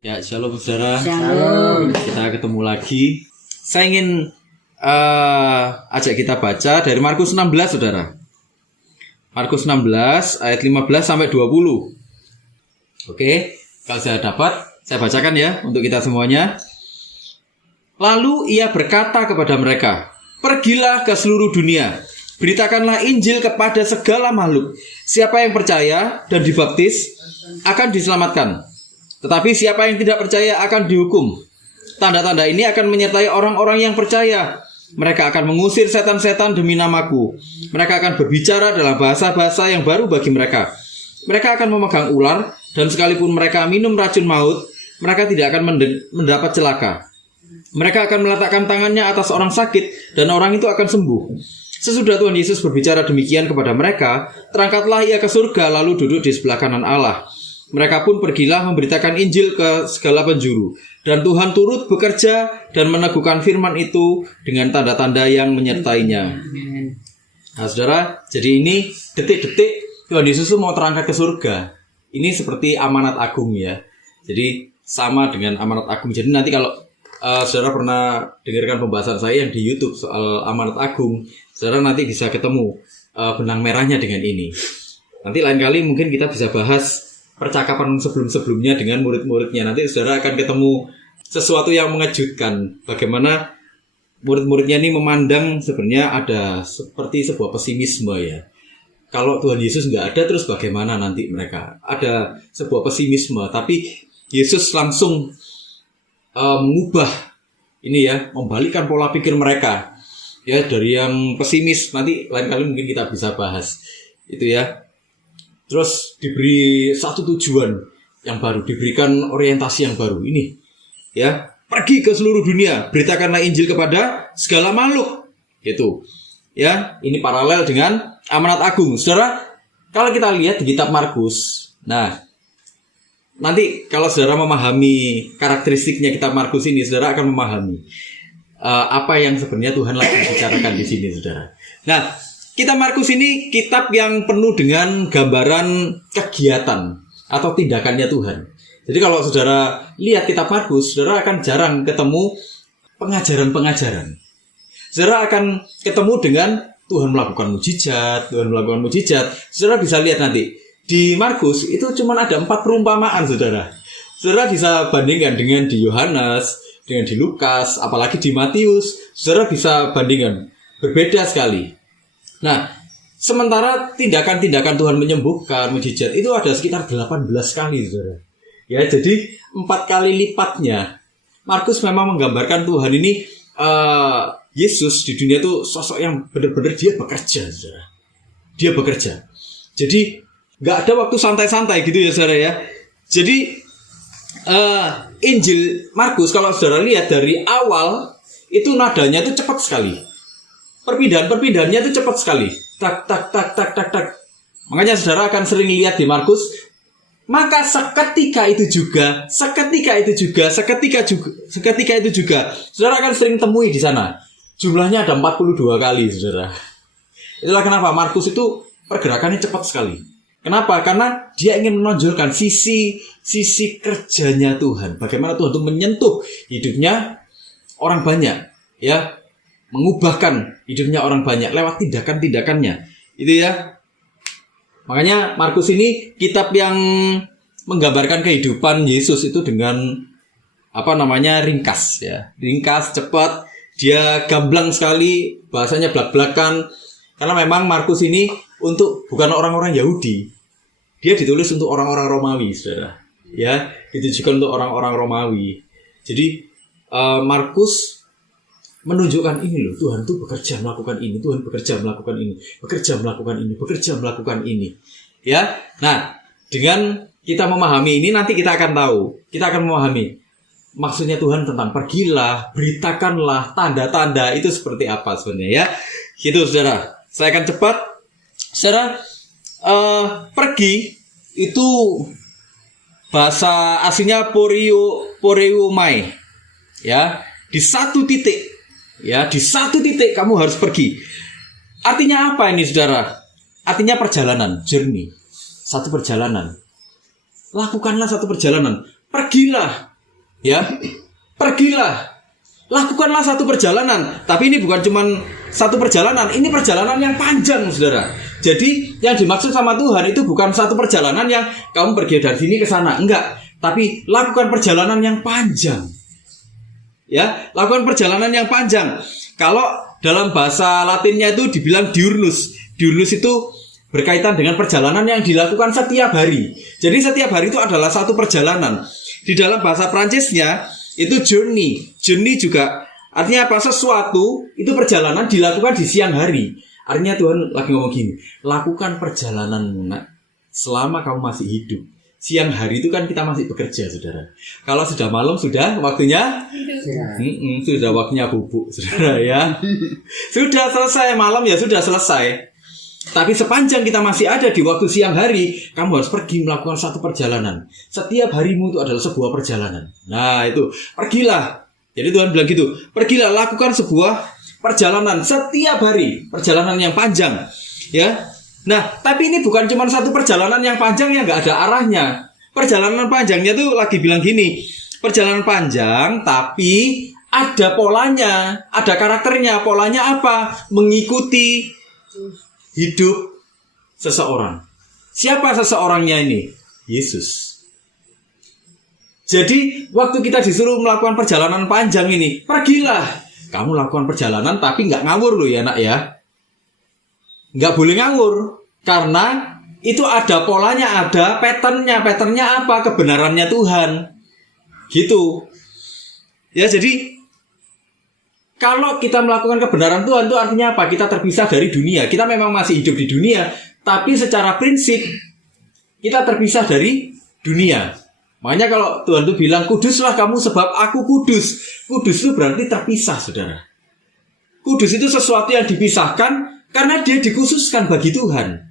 Ya, shalom saudara. Shalom. Kita ketemu lagi. Saya ingin ajak kita baca dari Markus 16, saudara. Markus 16 ayat 15 sampai 20. Oke, kalau saya dapat, saya bacakan ya untuk kita semuanya. Lalu ia berkata kepada mereka, "Pergilah ke seluruh dunia, beritakanlah Injil kepada segala makhluk. Siapa yang percaya dan dibaptis akan diselamatkan. Tetapi siapa yang tidak percaya akan dihukum. Tanda-tanda ini akan menyertai orang-orang yang percaya. Mereka akan mengusir setan-setan demi namaku. Mereka akan berbicara dalam bahasa-bahasa yang baru bagi mereka. Mereka akan memegang ular, dan sekalipun mereka minum racun maut, mereka tidak akan mendapat celaka. Mereka akan meletakkan tangannya atas orang sakit, dan orang itu akan sembuh." Sesudah Tuhan Yesus berbicara demikian kepada mereka, terangkatlah ia ke surga lalu duduk di sebelah kanan Allah. Mereka pun pergilah memberitakan Injil ke segala penjuru. Dan Tuhan turut bekerja dan meneguhkan firman itu dengan tanda-tanda yang menyertainya. Nah, saudara, jadi ini detik-detik Tuhan Yesus mau terangkat ke surga. Ini seperti amanat agung ya. Jadi sama dengan amanat agung. Jadi nanti kalau saudara pernah dengarkan pembahasan saya yang di YouTube soal amanat agung, saudara nanti bisa ketemu benang merahnya dengan ini. Nanti lain kali mungkin kita bisa bahas percakapan sebelum-sebelumnya dengan murid-muridnya. Nanti saudara akan ketemu sesuatu yang mengejutkan. Bagaimana murid-muridnya ini memandang sebenarnya ada seperti sebuah pesimisme ya. Kalau Tuhan Yesus nggak ada, terus bagaimana nanti mereka? Ada sebuah pesimisme. Tapi Yesus langsung mengubah ini ya, membalikkan pola pikir mereka. Ya, dari yang pesimis, nanti lain kali mungkin kita bisa bahas. Itu ya. Terus diberi satu tujuan yang baru, diberikan orientasi yang baru. Ini ya, pergi ke seluruh dunia, beritakanlah Injil kepada segala makhluk. Gitu. Ya, ini paralel dengan amanat agung. Saudara, kalau kita lihat di kitab Markus, nah, nanti kalau saudara memahami karakteristiknya kitab Markus ini, saudara akan memahami apa yang sebenarnya Tuhan lagi bicarakan di sini, saudara. Nah, kitab Markus ini kitab yang penuh dengan gambaran kegiatan atau tindakannya Tuhan. Jadi kalau saudara lihat kitab Markus, saudara akan jarang ketemu pengajaran-pengajaran. Saudara akan ketemu dengan Tuhan melakukan mujizat, Tuhan melakukan mujizat. Saudara bisa lihat nanti di Markus itu cuma ada 4 perumpamaan, saudara. Saudara bisa bandingkan dengan di Yohanes, dengan di Lukas, apalagi di Matius. Saudara bisa bandingkan, berbeda sekali. Nah, sementara tindakan-tindakan Tuhan menyembuhkan, mujizat itu ada sekitar 18 kali, saudara. Ya, jadi 4 kali lipatnya. Markus memang menggambarkan Tuhan ini, Yesus di dunia itu sosok yang benar-benar dia bekerja, saudara. Dia bekerja. Jadi nggak ada waktu santai-santai gitu ya, saudara ya. Jadi Injil Markus kalau saudara lihat dari awal itu nadanya itu cepat sekali. Perpindahannya itu cepat sekali. Tak, tak, tak, tak, tak, tak. Makanya saudara akan sering lihat di Markus. Maka seketika itu juga. Saudara akan sering temui di sana. Jumlahnya ada 42 kali, saudara. Itulah kenapa Markus itu pergerakannya cepat sekali. Kenapa? Karena dia ingin menonjolkan sisi kerjanya Tuhan. Bagaimana Tuhan itu menyentuh hidupnya orang banyak. Ya, mengubahkan hidupnya orang banyak lewat tindakan-tindakannya. Itu ya. Makanya Markus ini kitab yang menggambarkan kehidupan Yesus itu dengan ringkas ya. Ringkas, cepat, dia gamblang sekali, bahasanya blak-blakan. Karena memang Markus ini bukan orang-orang Yahudi. Dia ditulis untuk orang-orang Romawi, saudara. Ya, ditujukan untuk orang-orang Romawi. Jadi Markus menunjukkan ini loh, Tuhan tuh bekerja melakukan ini, Tuhan bekerja melakukan ini, bekerja melakukan ini. Ya, nah dengan kita memahami ini nanti kita akan tahu, kita akan memahami maksudnya Tuhan tentang pergilah, beritakanlah, tanda-tanda itu seperti apa sebenarnya ya. Gitu saudara, saya akan cepat. Saudara, pergi itu bahasa aslinya poreuomai, ya, di satu titik. Ya, di satu titik kamu harus pergi. Artinya apa ini, saudara? Artinya perjalanan, journey. Satu perjalanan. Lakukanlah satu perjalanan. Pergilah. Ya, pergilah, lakukanlah satu perjalanan. Tapi ini bukan cuma satu perjalanan, ini perjalanan yang panjang, saudara. Jadi yang dimaksud sama Tuhan itu bukan satu perjalanan yang kamu pergi dari sini ke sana, enggak. Tapi lakukan perjalanan yang panjang. Ya, lakukan perjalanan yang panjang. Kalau dalam bahasa Latinnya itu dibilang diurnus. Diurnus itu berkaitan dengan perjalanan yang dilakukan setiap hari. Jadi setiap hari itu adalah satu perjalanan. Di dalam bahasa Prancisnya itu journey. Journey juga artinya apa? Sesuatu itu perjalanan dilakukan di siang hari. Artinya Tuhan lagi ngomong gini, lakukan perjalananmu nak selama kamu masih hidup. Siang hari itu kan kita masih bekerja, saudara. Kalau sudah malam sudah waktunya sudah waktunya bubuk, saudara ya. Sudah selesai malam ya sudah selesai. Tapi sepanjang kita masih ada di waktu siang hari, kamu harus pergi melakukan satu perjalanan. Setiap harimu itu adalah sebuah perjalanan. Nah itu, pergilah. Jadi Tuhan bilang gitu, pergilah lakukan sebuah perjalanan setiap hari, perjalanan yang panjang, ya. Nah, tapi ini bukan cuma satu perjalanan yang panjang yang nggak ada arahnya. Perjalanan panjangnya tuh lagi bilang gini, perjalanan panjang tapi ada polanya, ada karakternya. Polanya apa? Mengikuti hidup seseorang. Siapa seseorangnya ini? Yesus. Jadi waktu kita disuruh melakukan perjalanan panjang ini, pergilah. Kamu lakukan perjalanan tapi nggak ngawur loh ya nak ya. Nggak boleh ngawur. Karena itu ada polanya, ada patternnya. Patternnya apa? Kebenarannya Tuhan. Gitu. Ya jadi kalau kita melakukan kebenaran Tuhan itu artinya apa? Kita terpisah dari dunia. Kita memang masih hidup di dunia. Tapi secara prinsip kita terpisah dari dunia. Makanya kalau Tuhan itu bilang, kuduslah kamu sebab aku kudus. Kudus itu berarti terpisah, saudara. Kudus itu sesuatu yang dipisahkan karena dia dikhususkan bagi Tuhan.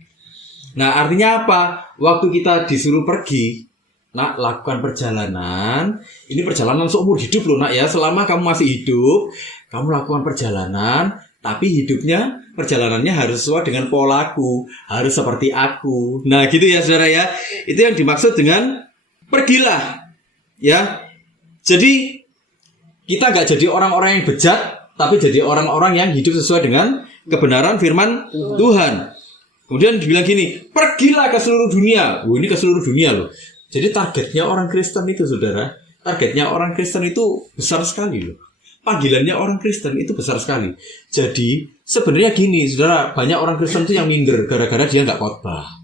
Nah artinya apa? Waktu kita disuruh pergi, nak lakukan perjalanan. Ini perjalanan seumur hidup loh nak ya. Selama kamu masih hidup, kamu lakukan perjalanan. Tapi hidupnya, perjalanannya harus sesuai dengan polaku. Harus seperti aku. Nah gitu ya saudara ya. Itu yang dimaksud dengan pergilah, ya. Jadi kita gak jadi orang-orang yang bejat, tapi jadi orang-orang yang hidup sesuai dengan kebenaran firman Tuhan. Kemudian dibilang gini, pergilah ke seluruh dunia. Ini ke seluruh dunia loh. Jadi targetnya orang Kristen itu, saudara. Targetnya orang Kristen itu besar sekali loh. Panggilannya orang Kristen itu besar sekali. Jadi sebenarnya gini, saudara. Banyak orang Kristen itu yang minder gara-gara dia gak khotbah.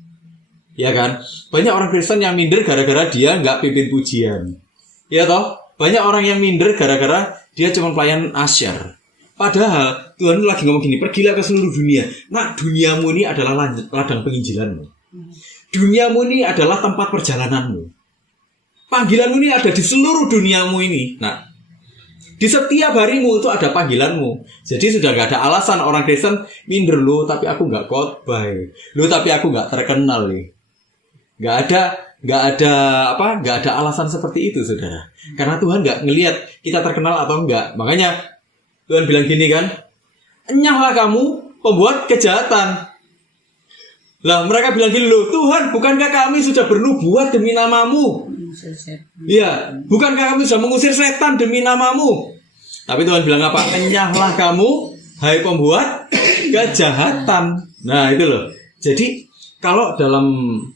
Ya kan? Banyak orang Kristen yang minder gara-gara dia nggak pimpin pujian. Ya toh? Banyak orang yang minder gara-gara dia cuma pelayan asyar. Padahal Tuhan lagi ngomong gini, pergilah ke seluruh dunia. Nah, duniamu ini adalah ladang penginjilanmu. Duniamu ini adalah tempat perjalananmu. Panggilanmu ini ada di seluruh duniamu ini. Nah, di setiap harimu itu ada panggilanmu. Jadi sudah gak ada alasan orang Kristen minder loh, tapi aku nggak khotbah. Loh, tapi aku nggak terkenal nih. Gak ada alasan seperti itu, saudara. Karena Tuhan gak ngelihat kita terkenal atau enggak. Makanya Tuhan bilang gini kan, enyahlah kamu pembuat kejahatan. Lah mereka bilang gini loh, Tuhan bukankah kami sudah bernubuat demi namamu? Iya, bukankah kami sudah mengusir setan demi namamu? Tapi Tuhan bilang apa? Enyahlah kamu, hai pembuat kejahatan. Nah itu loh. Jadi kalau dalam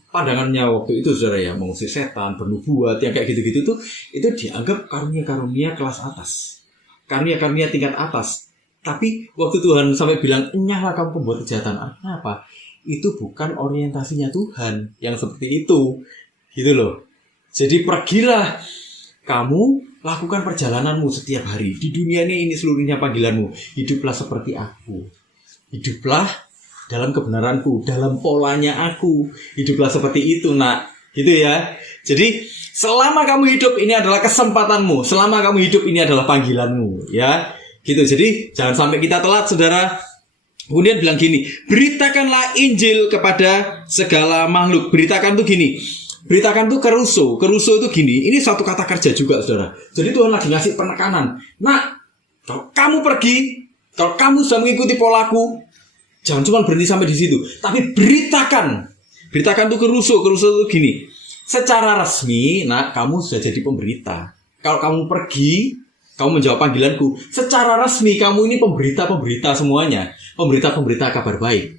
pandangannya waktu itu, saudara ya, mengusir setan, bernubuat, yang kayak gitu-gitu tuh, itu dianggap karunia-karunia kelas atas, karunia-karunia tingkat atas. Tapi waktu Tuhan sampai bilang, enyahlah kamu pembuat kejahatan, artinya apa? Itu bukan orientasinya Tuhan yang seperti itu, gitu loh. Jadi pergilah kamu, lakukan perjalananmu setiap hari di dunia ini seluruhnya panggilanmu. Hiduplah seperti aku, hiduplah dalam kebenaranku, dalam polanya aku. Hiduplah seperti itu nak. Gitu ya. Jadi selama kamu hidup ini adalah kesempatanmu. Selama kamu hidup ini adalah panggilanmu. Ya. Gitu. Jadi jangan sampai kita telat, saudara. Kemudian bilang gini, beritakanlah Injil kepada segala makhluk. Beritakan tuh gini, beritakan tuh keruso. Keruso itu gini, ini satu kata kerja juga, saudara. Jadi Tuhan lagi ngasih penekanan. Nah, kalau kamu pergi, kalau kamu sudah mengikuti polaku, jangan cuma berhenti sampai di situ, tapi beritakan. Beritakan tuh keruso. Keruso tuh gini, secara resmi, nah kamu sudah jadi pemberita. kalau kamu pergi, kamu menjawab panggilanku, secara resmi kamu ini pemberita-pemberita semuanya, pemberita-pemberita kabar baik.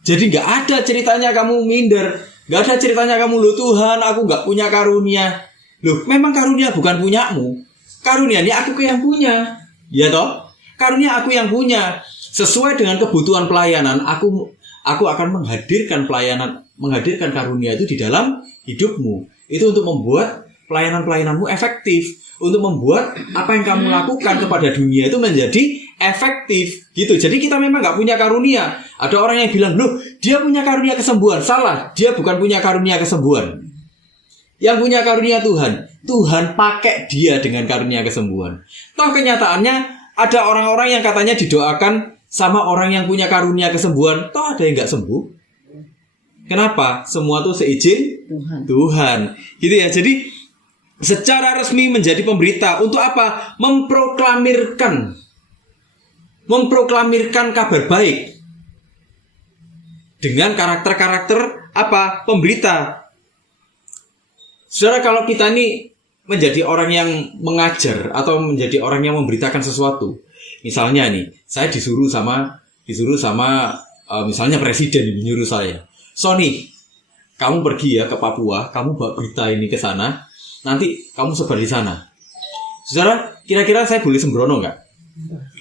Jadi nggak ada ceritanya kamu minder, nggak ada ceritanya kamu, loh Tuhan, aku nggak punya karunia. Loh, memang karunia bukan punyamu, karunia ini aku yang punya, ya toh? Karunia aku yang punya. Sesuai dengan kebutuhan pelayanan, aku akan menghadirkan karunia itu di dalam hidupmu. Itu untuk membuat pelayananmu efektif, untuk membuat apa yang kamu lakukan kepada dunia itu menjadi efektif, gitu. Jadi kita memang nggak punya karunia. Ada orang yang bilang, loh, dia punya karunia kesembuhan. Salah, dia bukan punya karunia kesembuhan. Yang punya karunia Tuhan. Tuhan pakai dia dengan karunia kesembuhan. Toh kenyataannya ada orang-orang yang katanya didoakan sama orang yang punya karunia kesembuhan, toh ada yang nggak sembuh. Kenapa? Semua tuh seizin Tuhan. Gitu ya. Jadi secara resmi menjadi pemberita untuk apa? Memproklamirkan kabar baik dengan karakter-karakter apa? Pemberita. Saudara, kalau kita ini menjadi orang yang mengajar atau menjadi orang yang memberitakan sesuatu, misalnya nih, saya disuruh sama misalnya presiden ini nyuruh saya, Sony, kamu pergi ya ke Papua, kamu bawa berita ini ke sana, nanti kamu sebar di sana. Saudara, kira-kira saya boleh sembrono nggak?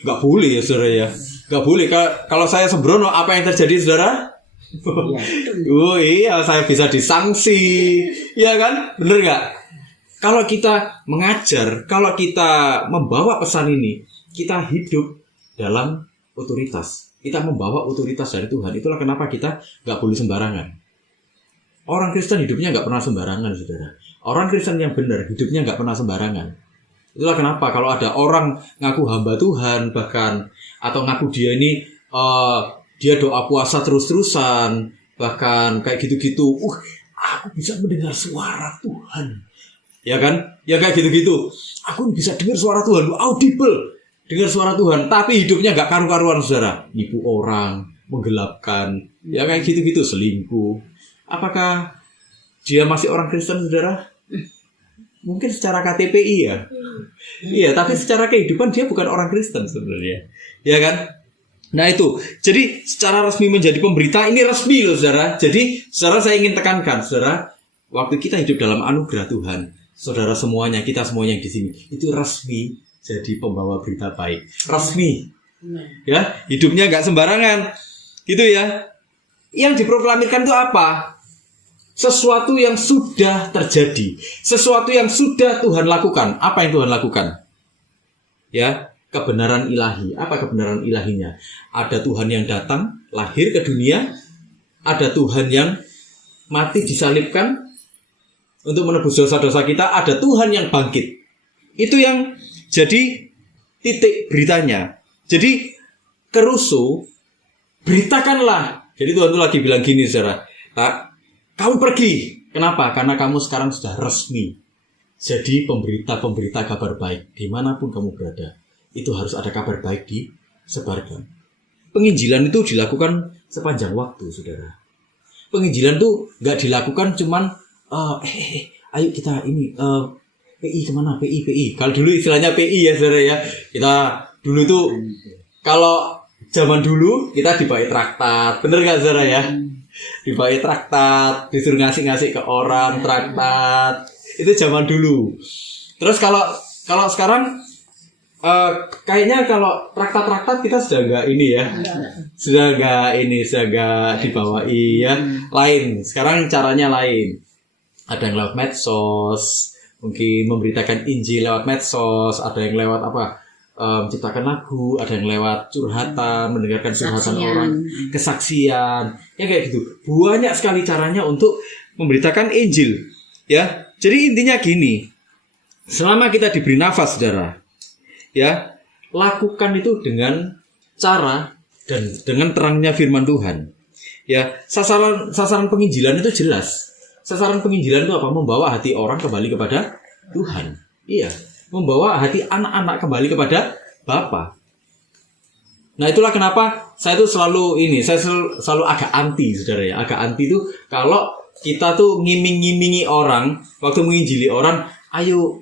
Nggak boleh ya saudara ya, nggak boleh. Kalau saya sembrono, apa yang terjadi saudara? Oh iya, saya bisa disanksi, ya kan? Bener nggak? Kalau kita mengajar, kalau kita membawa pesan ini, kita hidup dalam otoritas. Kita membawa otoritas dari Tuhan. Itulah kenapa kita nggak boleh sembarangan. Orang Kristen hidupnya nggak pernah sembarangan, saudara. Orang Kristen yang benar hidupnya nggak pernah sembarangan. Itulah kenapa kalau ada orang ngaku hamba Tuhan bahkan, atau ngaku dia ini dia doa puasa terus-terusan, bahkan kayak gitu-gitu, aku bisa mendengar suara Tuhan. Ya kan? Ya kayak gitu-gitu. Aku bisa dengar suara Tuhan, audible, dengar suara Tuhan, tapi hidupnya gak karu-karuan, saudara. Nipu orang, menggelapkan, ya kayak gitu-gitu, selingkuh. Apakah dia masih orang Kristen, saudara? Mungkin secara KTPI ya. Iya, tapi secara kehidupan dia bukan orang Kristen sebenarnya. Ya kan? Nah itu, jadi secara resmi menjadi pemberita, ini resmi loh, saudara. Jadi, saudara, saya ingin tekankan, saudara, waktu kita hidup dalam anugerah Tuhan, saudara semuanya, kita semuanya yang di sini, itu resmi jadi pembawa berita baik. Resmi. Ya, hidupnya nggak sembarangan. Gitu ya. Yang diproklamirkan itu apa? Sesuatu yang sudah terjadi. Sesuatu yang sudah Tuhan lakukan. Apa yang Tuhan lakukan? Ya, kebenaran ilahi. Apa kebenaran ilahinya? Ada Tuhan yang datang, lahir ke dunia. Ada Tuhan yang mati disalibkan untuk menebus dosa-dosa kita. Ada Tuhan yang bangkit. Itu yang jadi titik beritanya. Jadi kerusuh, beritakanlah. Jadi Tuhan itu lagi bilang gini, saudara, kamu pergi. Kenapa? Karena kamu sekarang sudah resmi jadi pemberita-pemberita kabar baik. Dimanapun kamu berada, itu harus ada kabar baik disebarkan. Penginjilan itu dilakukan sepanjang waktu, saudara. Penginjilan itu nggak dilakukan cuman ayo kita ini PI kemana? PI. Kalau dulu istilahnya PI ya, saudara ya. Kita dulu tuh kalau zaman dulu kita dibawa traktat, bener nggak, saudara ya? Dibawa traktat, disuruh ngasih ke orang traktat. Itu zaman dulu. Terus kalau sekarang kayaknya kalau traktat kita sudah nggak ini ya, sudah nggak dibawai ya. Lain. Sekarang caranya lain. Ada yang lewat medsos, mungkin memberitakan Injil lewat medsos. Ada yang lewat menciptakan lagu. Ada yang lewat curhatan, mendengarkan curhatan orang, kesaksian, ya kayak gitu. Banyak sekali caranya untuk memberitakan Injil. Ya, jadi intinya gini. Selama kita diberi nafas, saudara, ya, lakukan itu dengan cara dan dengan terangnya firman Tuhan. Ya, sasaran penginjilan itu jelas. Sasaran penginjilan itu apa? Membawa hati orang kembali kepada Tuhan. Iya, membawa hati anak-anak kembali kepada Bapa. Nah, itulah kenapa saya tuh selalu agak anti, saudara ya. Agak anti itu kalau kita tuh ngiming-ngimingi orang waktu menginjili orang, ayo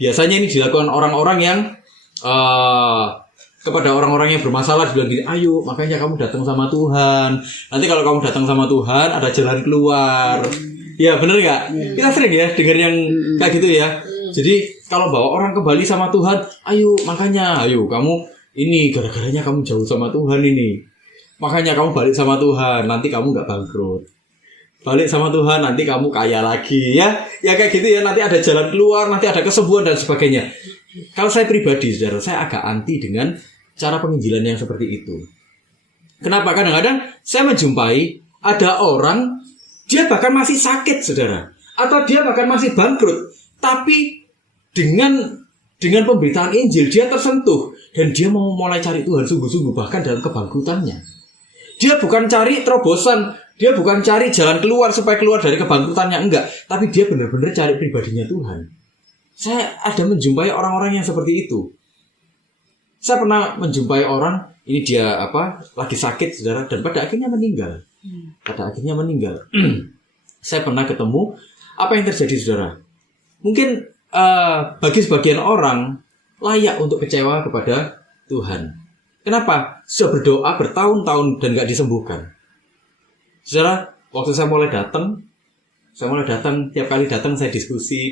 Biasanya ini dilakukan orang-orang yang kepada orang-orang yang bermasalah, dibilang gini, ayo makanya kamu datang sama Tuhan. Nanti kalau kamu datang sama Tuhan ada jalan keluar. Ya bener nggak? Kita sering ya dengar yang kayak gitu ya. Jadi kalau bawa orang kembali sama Tuhan, ayo makanya, ayo kamu ini gara-garanya kamu jauh sama Tuhan ini. Makanya kamu balik sama Tuhan, nanti kamu nggak bangkrut. Balik sama Tuhan, nanti kamu kaya lagi ya. Ya kayak gitu ya, nanti ada jalan keluar, nanti ada kesembuhan dan sebagainya. Kalau saya pribadi, saudara, saya agak anti dengan cara penginjilan yang seperti itu. Kenapa? Kadang-kadang saya menjumpai ada orang, dia bahkan masih sakit, saudara. Atau dia bahkan masih bangkrut. Tapi dengan pemberitaan Injil, dia tersentuh. Dan dia mau mulai cari Tuhan sungguh-sungguh, bahkan dalam kebangkrutannya. Dia bukan cari terobosan, dia bukan cari jalan keluar supaya keluar dari kebangkrutannya, enggak. Tapi dia benar-benar cari pribadinya Tuhan. Saya ada menjumpai orang-orang yang seperti itu. Saya pernah menjumpai orang, ini dia lagi sakit, saudara, dan pada akhirnya meninggal. Saya pernah ketemu, apa yang terjadi, saudara? Mungkin bagi sebagian orang layak untuk kecewa kepada Tuhan. Kenapa? Sudah berdoa bertahun-tahun dan gak disembuhkan. Saudara, waktu saya mulai datang, tiap kali datang saya diskusi,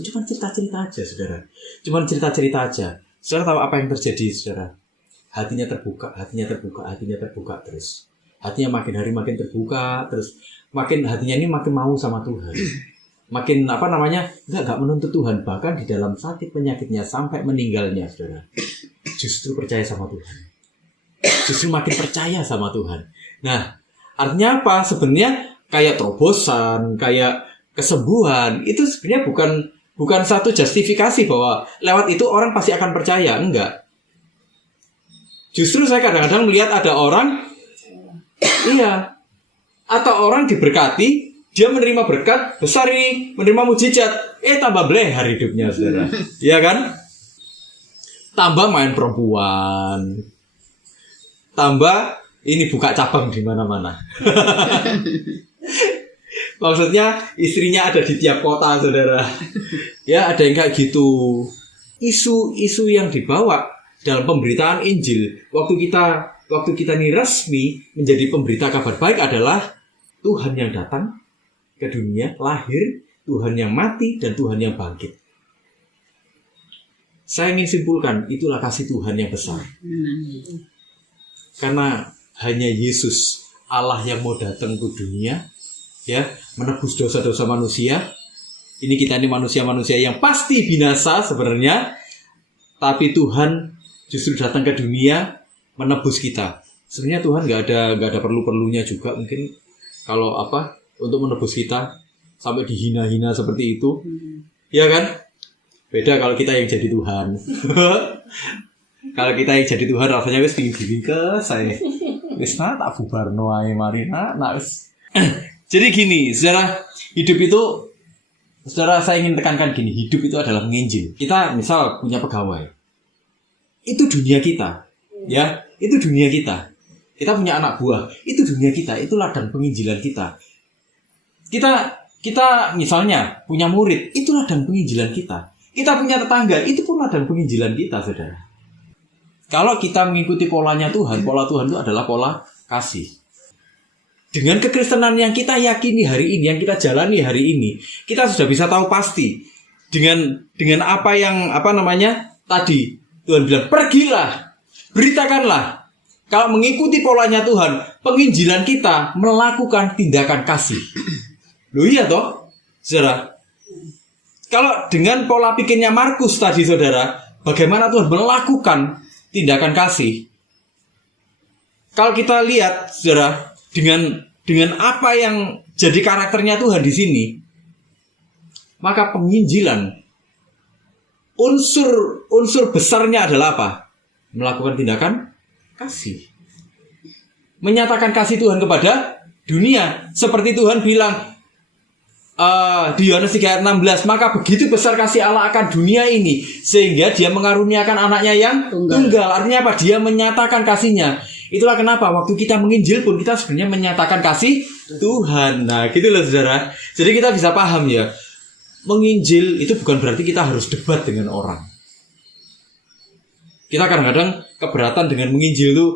cuma cerita-cerita aja, saudara. Saudara tahu apa yang terjadi, saudara? Hatinya terbuka terus. Hatinya makin hari makin terbuka, terus hatinya ini makin mau sama Tuhan. Makin enggak menuntut Tuhan, bahkan di dalam sakit penyakitnya sampai meninggalnya, saudara. Justru percaya sama Tuhan. Justru makin percaya sama Tuhan. Nah, artinya apa? Sebenarnya kayak terobosan, kayak kesembuhan, itu sebenarnya bukan satu justifikasi bahwa lewat itu orang pasti akan percaya, enggak. Justru saya kadang-kadang melihat ada orang, atau orang diberkati, dia menerima berkat besar ini, menerima mujizat, tambah blehar hidupnya, saudara. Iya kan? Tambah main perempuan, tambah ini buka cabang di mana-mana. Maksudnya istrinya ada di tiap kota, saudara. Ya, ada yang kayak gitu. Isu yang dibawa dalam pemberitaan Injil waktu kita ini resmi menjadi pemberita kabar baik adalah Tuhan yang datang ke dunia, lahir, Tuhan yang mati, dan Tuhan yang bangkit. Saya ingin simpulkan, itulah kasih Tuhan yang besar. Karena hanya Yesus, Allah yang mau datang ke dunia, ya, menebus dosa-dosa manusia. Ini kita ini manusia-manusia yang pasti binasa sebenarnya, tapi Tuhan justru datang ke dunia menebus kita. Sebenarnya Tuhan nggak ada perlu-perlunya juga mungkin kalau untuk menebus kita sampai dihina-hina seperti itu, ya kan? Beda kalau kita yang jadi Tuhan. Kalau kita yang jadi Tuhan rasanya wis pingin ke saya. Wis tak bubarno ae mari nak wis. Jadi gini, saudara, hidup itu, saudara, saya ingin tekankan gini, hidup itu adalah menginjil. Kita misal punya pegawai, itu dunia kita, ya, itu dunia kita. Kita punya anak buah, itu dunia kita, itu ladang penginjilan kita. Kita misalnya punya murid, itu ladang penginjilan kita. Kita punya tetangga, itu pun ladang penginjilan kita, saudara. Kalau kita mengikuti polanya Tuhan, pola Tuhan itu adalah pola kasih. Dengan kekristenan yang kita yakini hari ini, yang kita jalani hari ini, kita sudah bisa tahu pasti dengan apa yang tadi Tuhan bilang, pergilah, beritakanlah. Kalau mengikuti polanya Tuhan, penginjilan kita melakukan tindakan kasih. Loh iya toh, saudara. Kalau dengan pola pikirnya Markus tadi, saudara, bagaimana Tuhan melakukan tindakan kasih? Kalau kita lihat, saudara, dengan apa yang jadi karakternya Tuhan di sini, maka penginjilan unsur besarnya adalah apa? Melakukan tindakan kasih. Menyatakan kasih Tuhan kepada dunia. Seperti Tuhan bilang di Yohanes 3 ayat 16, maka begitu besar kasih Allah akan dunia ini sehingga dia mengaruniakan anaknya yang tunggal. Artinya apa? Dia menyatakan kasihnya. Itulah kenapa waktu kita menginjil pun kita sebenarnya menyatakan kasih Tuhan. Nah, gitu loh, saudara. Jadi kita bisa paham ya, menginjil itu bukan berarti kita harus debat dengan orang. Kita kadang-kadang keberatan dengan menginjil tuh,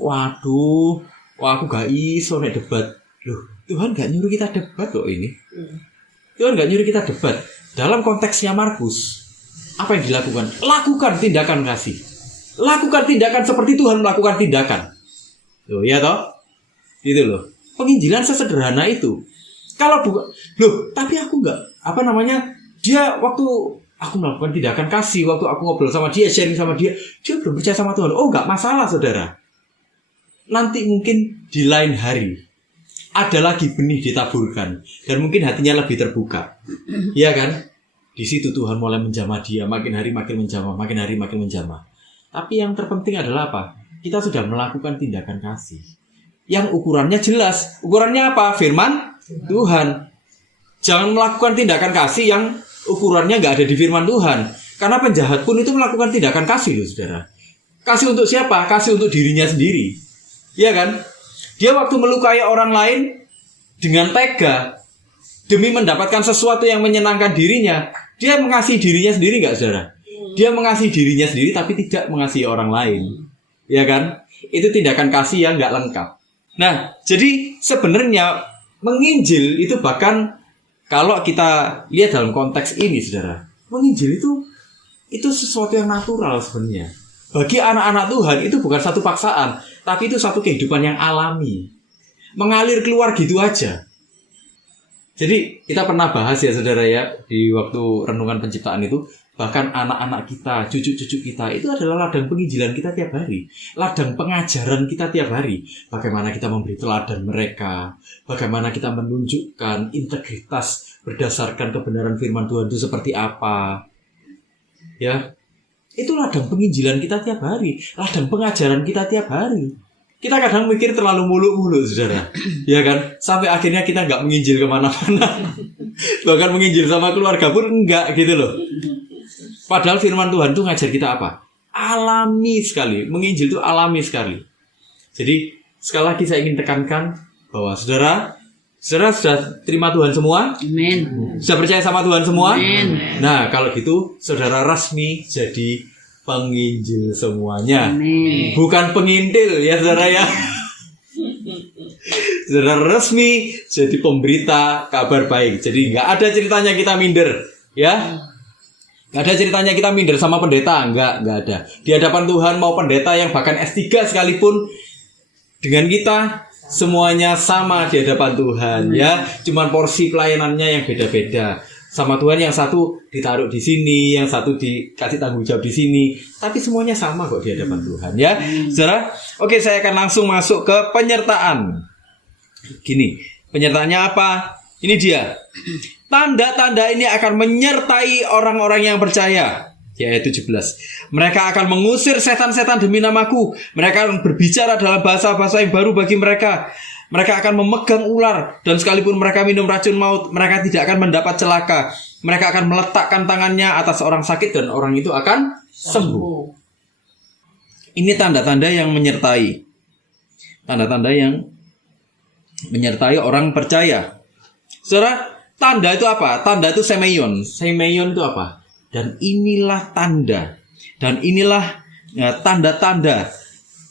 waduh, wah aku gak iso nek debat. Loh, Tuhan gak nyuruh kita debat loh ini. Tuhan gak nyuruh kita debat. Dalam konteksnya Markus, apa yang dilakukan? Lakukan tindakan kasih. Lakukan tindakan seperti Tuhan melakukan tindakan. Loh, ya toh? Gitu loh. Penginjilan sesederhana itu. Kalau bukan, loh, tapi aku gak, dia waktu aku melakukan tindakan kasih, waktu aku ngobrol sama dia, sharing sama dia belum percaya sama Tuhan. Oh, gak masalah saudara. Nanti mungkin di lain hari ada lagi benih ditaburkan dan mungkin hatinya lebih terbuka. Iya kan? Di situ Tuhan mulai menjamah dia, makin hari makin menjamah, makin hari makin menjamah. Tapi yang terpenting adalah apa? Kita sudah melakukan tindakan kasih yang ukurannya jelas. Ukurannya apa? Firman Tuhan. Jangan melakukan tindakan kasih yang ukurannya nggak ada di firman Tuhan. Karena penjahat pun itu melakukan tindakan kasih loh saudara. Kasih untuk siapa? Kasih untuk dirinya sendiri. Iya kan? Dia waktu melukai orang lain dengan tega demi mendapatkan sesuatu yang menyenangkan dirinya, dia mengasihi dirinya sendiri nggak saudara? Dia mengasihi dirinya sendiri tapi tidak mengasihi orang lain. Iya kan? Itu tindakan kasih yang nggak lengkap. Nah, jadi sebenarnya menginjil itu bahkan kalau kita lihat dalam konteks ini, saudara, menginjil itu sesuatu yang natural sebenarnya. Bagi anak-anak Tuhan itu bukan satu paksaan, tapi itu satu kehidupan yang alami. Mengalir keluar gitu aja. Jadi kita pernah bahas ya saudara ya, di waktu renungan penciptaan itu, bahkan anak-anak kita, cucu-cucu kita, itu adalah ladang penginjilan kita tiap hari. Ladang pengajaran kita tiap hari. Bagaimana kita memberi teladan mereka, bagaimana kita menunjukkan integritas berdasarkan kebenaran firman Tuhan itu seperti apa. Ya, itu ladang penginjilan kita tiap hari, ladang pengajaran kita tiap hari. Kita kadang mikir terlalu muluk-muluk, saudara. Ya kan? Sampai akhirnya kita nggak menginjil kemana-mana. Bahkan menginjil sama keluarga pun enggak gitu loh. Padahal firman Tuhan tuh ngajar kita apa? Alami sekali. Menginjil itu alami sekali. Jadi sekali lagi saya ingin tekankan bahwa saudara sudah terima Tuhan semua? Amin. Sudah percaya sama Tuhan semua? Amin. Nah, kalau gitu saudara resmi jadi penginjil semuanya. Amin. Bukan pengintil ya saudara ya. Saudara resmi jadi pemberita kabar baik. Jadi nggak ada ceritanya kita minder, ya. Nggak ada ceritanya kita minder sama pendeta, nggak ada. Di hadapan Tuhan mau pendeta yang bahkan S3 sekalipun dengan kita semuanya sama di hadapan Tuhan, ya. Cuman porsi pelayanannya yang beda-beda. Sama Tuhan yang satu ditaruh di sini, yang satu dikasih tanggung jawab di sini, tapi semuanya sama kok di hadapan Tuhan, ya. Saudara, oke, saya akan langsung masuk ke penyertaan. Gini, penyertaannya apa? Ini dia. Tanda-tanda ini akan menyertai orang-orang yang percaya. Ya, ayat 17. Mereka akan mengusir setan-setan demi namaku. Mereka akan berbicara dalam bahasa-bahasa yang baru bagi mereka. Mereka akan memegang ular. Dan sekalipun mereka minum racun maut, mereka tidak akan mendapat celaka. Mereka akan meletakkan tangannya atas orang sakit dan orang itu akan sembuh. Ini tanda-tanda yang menyertai. Tanda-tanda yang menyertai orang percaya. Saudara, tanda itu apa? Tanda itu semeion. Semeion itu apa? Dan inilah tanda. Dan inilah tanda-tanda.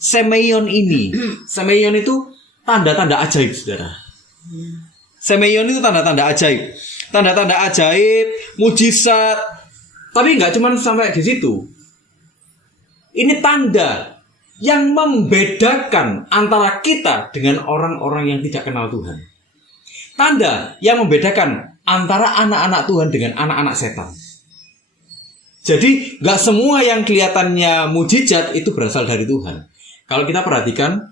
Semeion ini. Semeion itu tanda-tanda ajaib, saudara. Semeion itu tanda-tanda ajaib. Tanda-tanda ajaib, mujizat. Tapi nggak cuma sampai di situ. Ini tanda yang membedakan antara kita dengan orang-orang yang tidak kenal Tuhan. Tanda yang membedakan antara anak-anak Tuhan dengan anak-anak setan. Jadi nggak semua yang kelihatannya mujizat itu berasal dari Tuhan. Kalau kita perhatikan,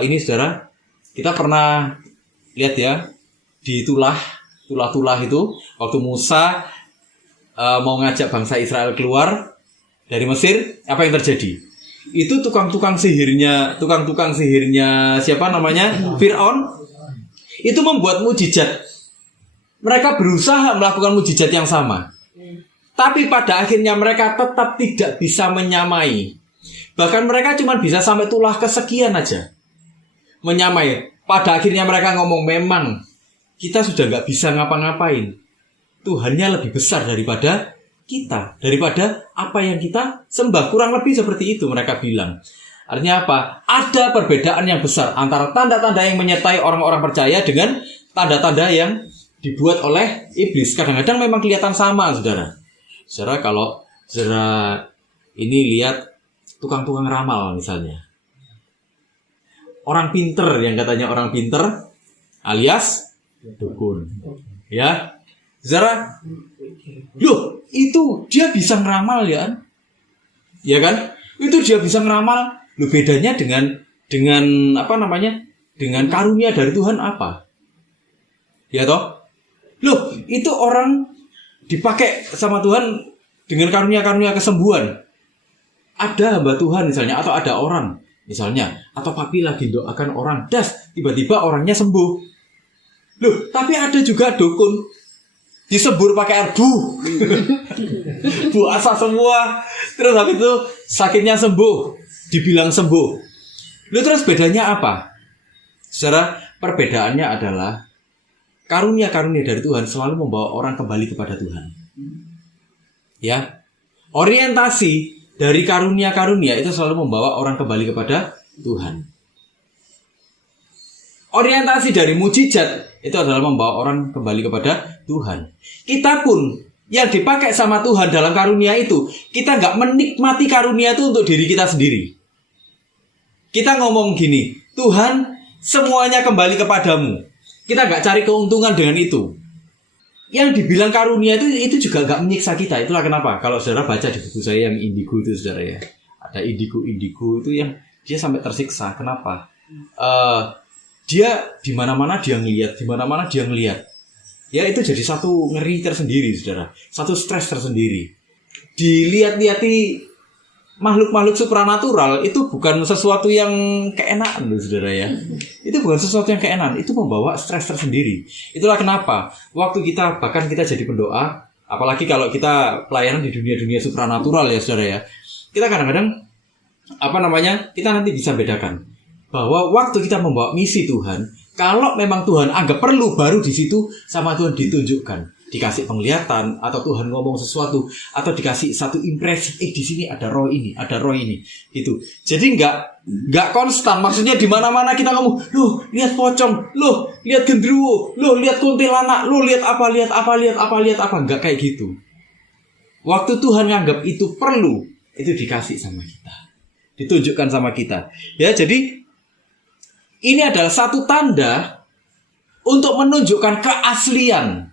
ini saudara, kita pernah lihat ya di tulah itu waktu Musa mau ngajak bangsa Israel keluar dari Mesir, apa yang terjadi? Itu tukang-tukang sihirnya siapa namanya? Fir'aun. Itu membuat mujizat. Mereka berusaha melakukan mujizat yang sama. Tapi pada akhirnya mereka tetap tidak bisa menyamai. Bahkan mereka cuma bisa sampai tulah kesekian aja. Menyamai. Pada akhirnya mereka ngomong, memang kita sudah gak bisa ngapa-ngapain. Tuhannya lebih besar daripada kita, daripada apa yang kita sembah. Kurang lebih seperti itu mereka bilang. Artinya apa? Ada perbedaan yang besar antara tanda-tanda yang menyertai orang-orang percaya dengan tanda-tanda yang dibuat oleh iblis. Kadang-kadang memang kelihatan sama, saudara. Saudara, kalau saudara ini lihat tukang-tukang ramal misalnya. Orang pinter, yang katanya orang pinter alias dukun. Ya, saudara, loh, itu dia bisa ngeramal ya kan? Ya kan? Itu dia bisa ngeramal. Loh, bedanya dengan apa namanya? Dengan karunia dari Tuhan apa? Ya toh? Loh, itu orang dipakai sama Tuhan dengan karunia-karunia kesembuhan. Ada hamba Tuhan misalnya, atau ada orang misalnya, atau papi lagi doakan orang, tiba-tiba orangnya sembuh. Loh, tapi ada juga dukun disebur pakai air puasa semua, terus habis itu sakitnya sembuh, dibilang sembuh. Loh, terus bedanya apa? Saudara, perbedaannya adalah karunia-karunia dari Tuhan selalu membawa orang kembali kepada Tuhan. Ya, orientasi dari karunia-karunia itu selalu membawa orang kembali kepada Tuhan. Orientasi dari mujizat itu adalah membawa orang kembali kepada Tuhan. Kita pun yang dipakai sama Tuhan dalam karunia itu, kita nggak menikmati karunia itu untuk diri kita sendiri. Kita ngomong gini, Tuhan, semuanya kembali kepadamu. Kita nggak cari keuntungan dengan itu. Yang dibilang karunia itu juga nggak menyiksa kita. Itulah kenapa kalau saudara baca di buku saya yang indigo itu, saudara ya, ada indigo itu yang dia sampai tersiksa. Kenapa? Dia di mana-mana dia ngelihat, ya itu jadi satu ngeri tersendiri, saudara, satu stres tersendiri. Dilihat-lihati makhluk-makhluk supranatural itu bukan sesuatu yang keenakan, saudara ya. Itu bukan sesuatu yang keenakan, itu membawa stres tersendiri. Itulah kenapa waktu kita jadi pendoa, apalagi kalau kita pelayanan di dunia-dunia supranatural ya, saudara ya. Kita kadang-kadang kita nanti bisa bedakan bahwa waktu kita membawa misi Tuhan, kalau memang Tuhan anggap perlu, baru di situ sama Tuhan ditunjukkan, dikasih penglihatan, atau Tuhan ngomong sesuatu, atau dikasih satu impresi, di sini ada roh ini, gitu. Jadi nggak konstan. Maksudnya di mana-mana kita ngomong, loh lihat pocong, loh lihat gendruwo, loh lihat kuntilanak, loh lihat apa, nggak kayak gitu. Waktu Tuhan nganggap itu perlu, itu dikasih sama kita, ditunjukkan sama kita. Ya, jadi ini adalah satu tanda untuk menunjukkan keaslian.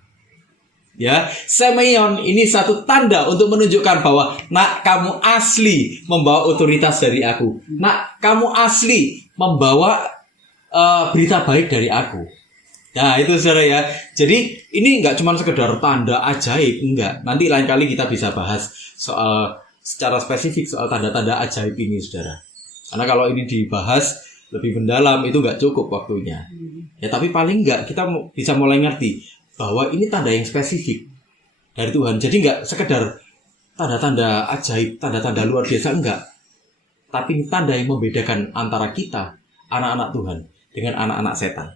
Ya, semeion ini satu tanda untuk menunjukkan bahwa nak, kamu asli membawa otoritas dari aku. Nak, kamu asli membawa berita baik dari aku. Nah, itu saudara ya. Jadi ini nggak cuma sekedar tanda ajaib, enggak. Nanti lain kali kita bisa bahas soal secara spesifik soal tanda-tanda ajaib ini, saudara. Karena kalau ini dibahas lebih mendalam itu nggak cukup waktunya. Ya, tapi paling nggak kita bisa mulai ngerti bahwa ini tanda yang spesifik dari Tuhan. Jadi nggak sekedar tanda-tanda ajaib, tanda-tanda luar biasa, enggak. Tapi ini tanda yang membedakan antara kita, anak-anak Tuhan, dengan anak-anak setan.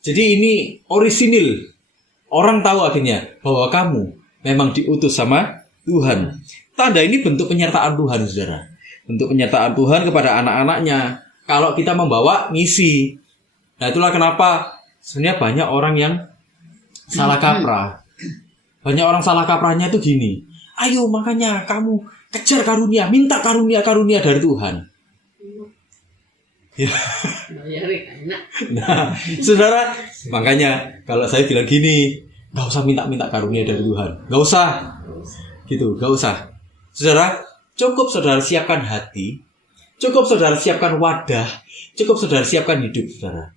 Jadi ini orisinil. Orang tahu akhirnya bahwa kamu memang diutus sama Tuhan. Tanda ini bentuk penyertaan Tuhan, saudara. Bentuk penyertaan Tuhan kepada anak-anaknya kalau kita membawa misi. Nah, itulah kenapa sebenarnya banyak orang yang salah kaprah. Banyak orang salah kaprahnya itu gini. Ayo, makanya kamu kejar karunia, minta karunia dari Tuhan. Ya. Nah, saudara, makanya kalau saya bilang gini, gak usah minta karunia dari Tuhan. Gak usah. Gitu, gak usah. Saudara, cukup saudara siapkan hati, cukup saudara siapkan wadah, cukup saudara siapkan hidup saudara.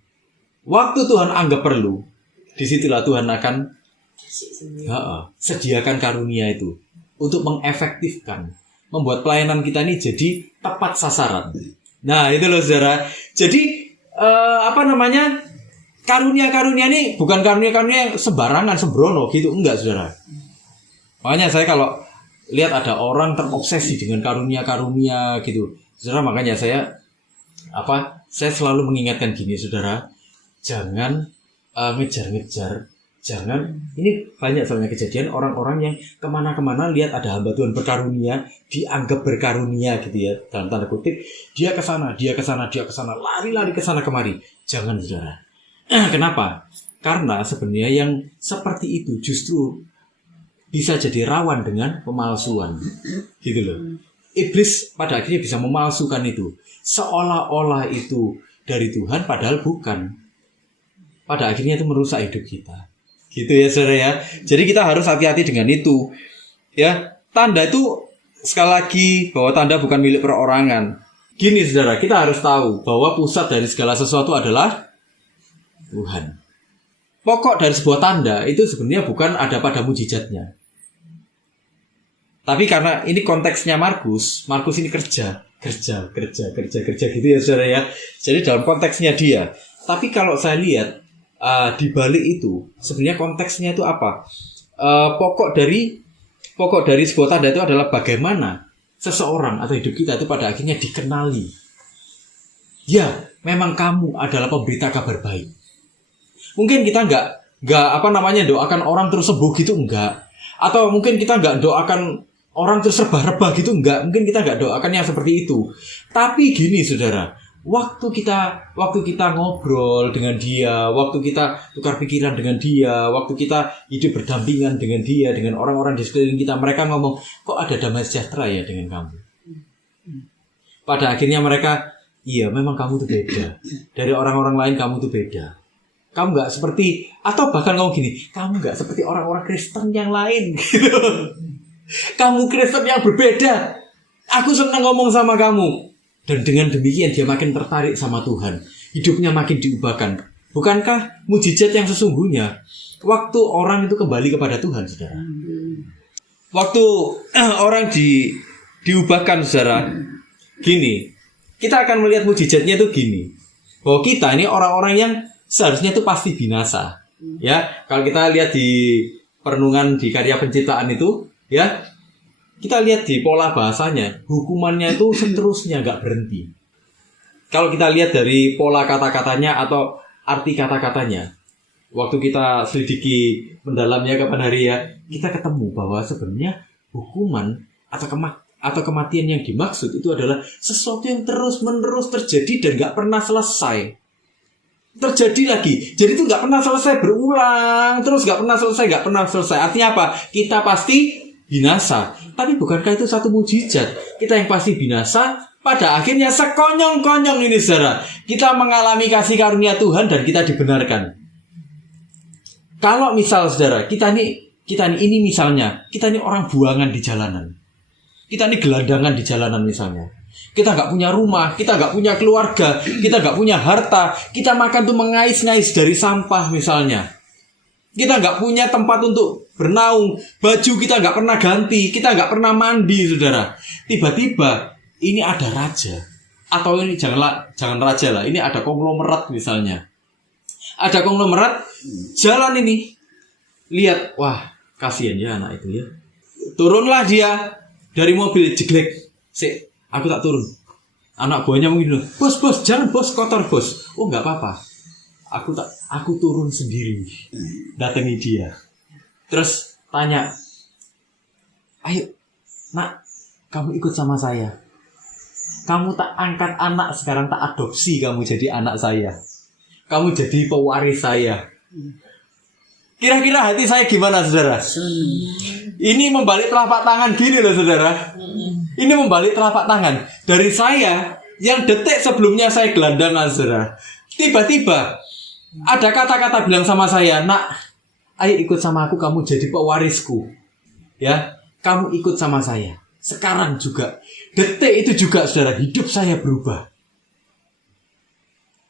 Waktu Tuhan anggap perlu, disitulah Tuhan akan sediakan karunia itu untuk mengefektifkan, membuat pelayanan kita ini jadi tepat sasaran. Nah, itu loh saudara. Jadi karunia-karunia ini bukan karunia-karunia yang sembarangan, sembrono gitu, enggak saudara. Makanya saya kalau lihat ada orang terobsesi dengan karunia-karunia gitu, saudara, makanya saya selalu mengingatkan gini, saudara, jangan ngejar-ngejar Jangan, ini banyak soalnya kejadian orang-orang yang kemana-kemana lihat ada hamba Tuhan berkarunia, dianggap berkarunia gitu ya, dalam tanda kutip, dia ke sana, lari-lari ke sana kemari. Jangan, saudara. Kenapa? Karena sebenarnya yang seperti itu justru bisa jadi rawan dengan pemalsuan, gitu loh. Iblis pada akhirnya bisa memalsukan itu, seolah-olah itu dari Tuhan, padahal bukan. Pada akhirnya itu merusak hidup kita. Gitu ya saudara ya. Jadi kita harus hati-hati dengan itu. Ya, tanda itu sekali lagi bahwa tanda bukan milik perorangan. Gini saudara, kita harus tahu bahwa pusat dari segala sesuatu adalah Tuhan. Pokok dari sebuah tanda itu sebenarnya bukan ada pada mujizatnya. Tapi karena ini konteksnya Markus ini kerja gitu ya saudara ya. Jadi dalam konteksnya dia. Tapi kalau saya lihat di balik itu sebenarnya konteksnya itu apa? Pokok dari sebuah tanda itu adalah bagaimana seseorang atau hidup kita itu pada akhirnya dikenali. Ya, memang kamu adalah pemberita kabar baik. Mungkin kita nggak doakan orang terus sembuh gitu, enggak. Atau mungkin kita nggak doakan orang terus rebah-rebah gitu, enggak. Mungkin kita nggak doakan yang seperti itu. Tapi gini saudara, waktu kita ngobrol dengan dia, waktu kita tukar pikiran dengan dia, waktu kita hidup berdampingan dengan dia, dengan orang-orang di sekeliling kita, mereka ngomong, kok ada damai sejahtera ya dengan kamu. Pada akhirnya mereka, iya memang kamu tuh beda. Dari orang-orang lain kamu tuh beda. Kamu gak seperti, atau bahkan ngomong gini, kamu gak seperti orang-orang Kristen yang lain. Kamu Kristen yang berbeda. Aku senang ngomong sama kamu. Dan dengan demikian dia makin tertarik sama Tuhan. Hidupnya makin diubahkan. Bukankah mujizat yang sesungguhnya waktu orang itu kembali kepada Tuhan, saudara? Waktu orang diubahkan, saudara, gini, kita akan melihat mujizatnya itu gini, bahwa kita ini orang-orang yang seharusnya itu pasti binasa. Ya, kalau kita lihat di perenungan di karya penciptaan itu, ya, kita lihat di pola bahasanya, hukumannya itu seterusnya nggak berhenti. Kalau kita lihat dari pola kata-katanya atau arti kata-katanya, waktu kita selidiki mendalamnya kapan hari ya, kita ketemu bahwa sebenarnya hukuman atau kematian yang dimaksud itu adalah sesuatu yang terus-menerus terjadi dan nggak pernah selesai. Terjadi lagi, jadi itu nggak pernah selesai, berulang terus, nggak pernah selesai. Artinya apa? Kita pasti binasa. Tapi bukankah itu satu mujizat? Kita yang pasti binasa, pada akhirnya sekonyong-konyong ini saudara, kita mengalami kasih karunia Tuhan dan kita dibenarkan. Kalau misal saudara, kita ini misalnya, kita ini orang buangan di jalanan, kita ini gelandangan di jalanan misalnya, kita nggak punya rumah, kita nggak punya keluarga, kita nggak punya harta, kita makan tuh mengais-ngais dari sampah misalnya. Kita nggak punya tempat untuk bernaung, baju kita nggak pernah ganti, kita nggak pernah mandi, saudara. Tiba-tiba ini ada raja, atau ini jangan raja lah, ini ada konglomerat misalnya. Ada konglomerat jalan ini, lihat, wah kasihan ya anak itu ya. Turunlah dia dari mobil, jeglek, aku tak turun. Anak buahnya mungkin, bos jangan bos, kotor bos. Oh nggak apa-apa. Aku turun sendiri, datangi dia. Terus tanya, ayo nak, kamu ikut sama saya. Kamu tak angkat anak, sekarang tak adopsi kamu jadi anak saya. Kamu jadi pewaris saya. Kira-kira hati saya gimana saudara? Ini membalik telapak tangan gini loh saudara. Ini membalik telapak tangan. Dari saya, yang detik sebelumnya saya gelandangan saudara, tiba-tiba ada kata-kata bilang sama saya, nak, ayo ikut sama aku, kamu jadi pewarisku. Ya, kamu ikut sama saya. Sekarang juga, detik itu juga saudara, hidup saya berubah.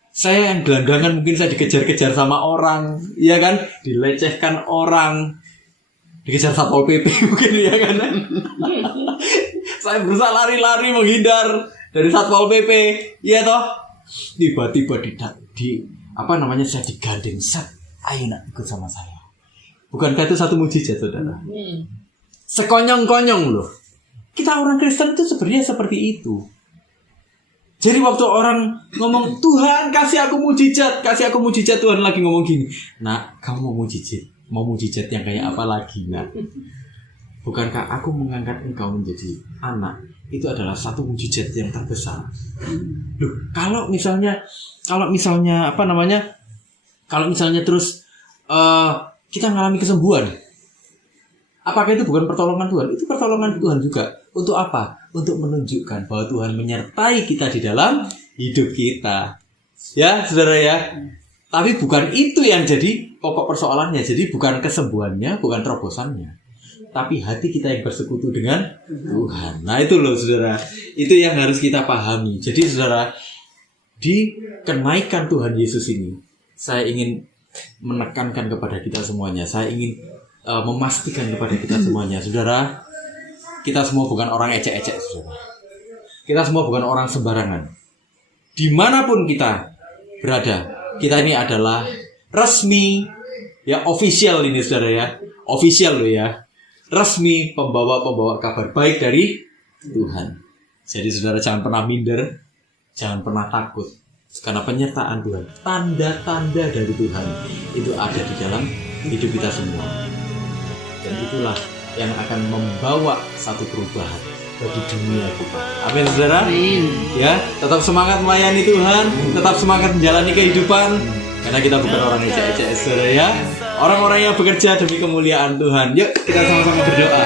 Saya yang gelandangan mungkin saya dikejar-kejar sama orang, ya kan? Dilecehkan orang, dikejar Satpol PP mungkin ya kan? Saya berusaha lari-lari menghindar dari Satpol PP, ya toh? Tiba-tiba saya digandeng, ayo nak ikut sama saya. Bukankah itu satu mujizat saudara? Sekonyong-konyong loh. Kita orang Kristen itu sebenarnya seperti itu. Jadi waktu orang ngomong, Tuhan kasih aku mujizat Tuhan lagi ngomong gini, nak kamu mau mujizat, mau mujizat yang kayak apa lagi? Nah, bukankah aku mengangkat engkau menjadi anak itu adalah satu mujizat yang terbesar? Loh, kalau misalnya apa namanya? Kalau misalnya terus kita mengalami kesembuhan, apakah itu bukan pertolongan Tuhan? Itu pertolongan Tuhan juga. Untuk apa? Untuk menunjukkan bahwa Tuhan menyertai kita di dalam hidup kita. Ya, saudara ya. Tapi bukan itu yang jadi pokok persoalannya. Jadi bukan kesembuhannya, bukan terobosannya, tapi hati kita yang bersekutu dengan Tuhan. Nah itu loh saudara, itu yang harus kita pahami. Jadi saudara, di kenaikan Tuhan Yesus ini, saya ingin menekankan kepada kita semuanya. Saya ingin memastikan kepada kita semuanya, saudara, kita semua bukan orang ecek-ecek, saudara. Kita semua bukan orang sembarangan. Dimanapun kita berada, kita ini adalah resmi, ya, official ini saudara ya, official loh ya, resmi pembawa kabar baik dari Tuhan. Jadi saudara jangan pernah minder, jangan pernah takut, karena penyertaan Tuhan, tanda-tanda dari Tuhan itu ada di dalam hidup kita semua. Dan itulah yang akan membawa satu perubahan bagi dunia kita. Amin saudara. Ya, tetap semangat melayani Tuhan, tetap semangat menjalani kehidupan, karena kita bukan orang ecek-ecek saudara ya. Orang-orang yang bekerja demi kemuliaan Tuhan. Yuk kita sama-sama berdoa.